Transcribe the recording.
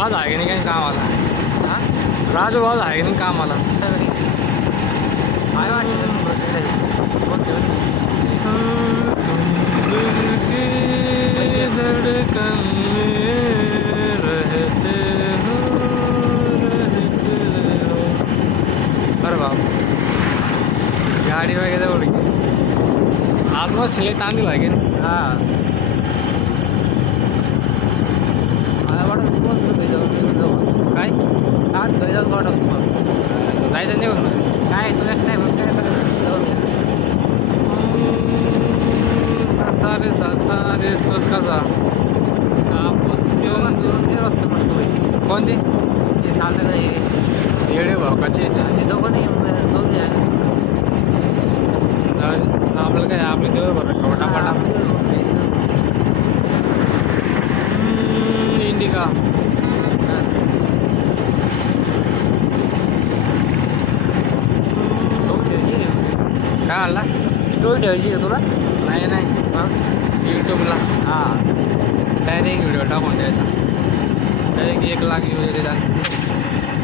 आज आहे की नाही काही कामाला? हा राजू भाऊ आहे की नाही कामाला? काय वाटतं दिल की धड़कन में रहते हो, रहते हो. बरं बाप गाडी वगैरे जवळ की ऑलमोस्ट लय तांदूळ आहे की नाही? हा मला वाटत घरी जाऊन काय आज घरी जाऊन वाटत तुम्हाला जायचं निघून मग. काय तुला काय मग काय करायचं जाऊन ये. सारे सारे तोच कसा कापूस घेऊन ते वाजता मस्त होईल. कोणते ते चालतं नाही येडे भावकाचे येते ते दोघं नाही दोघे आहे आपल्याला काय आपले देव बरं पटापटा इंडिका काय आणला स्टोरी ठेवायची का तुला नाही नाही यूट्यूबला हां डायरेक्ट व्हिडिओ टाकून द्यायचा डायरेक्ट 1 लाख व्ह्यू वगैरे झाले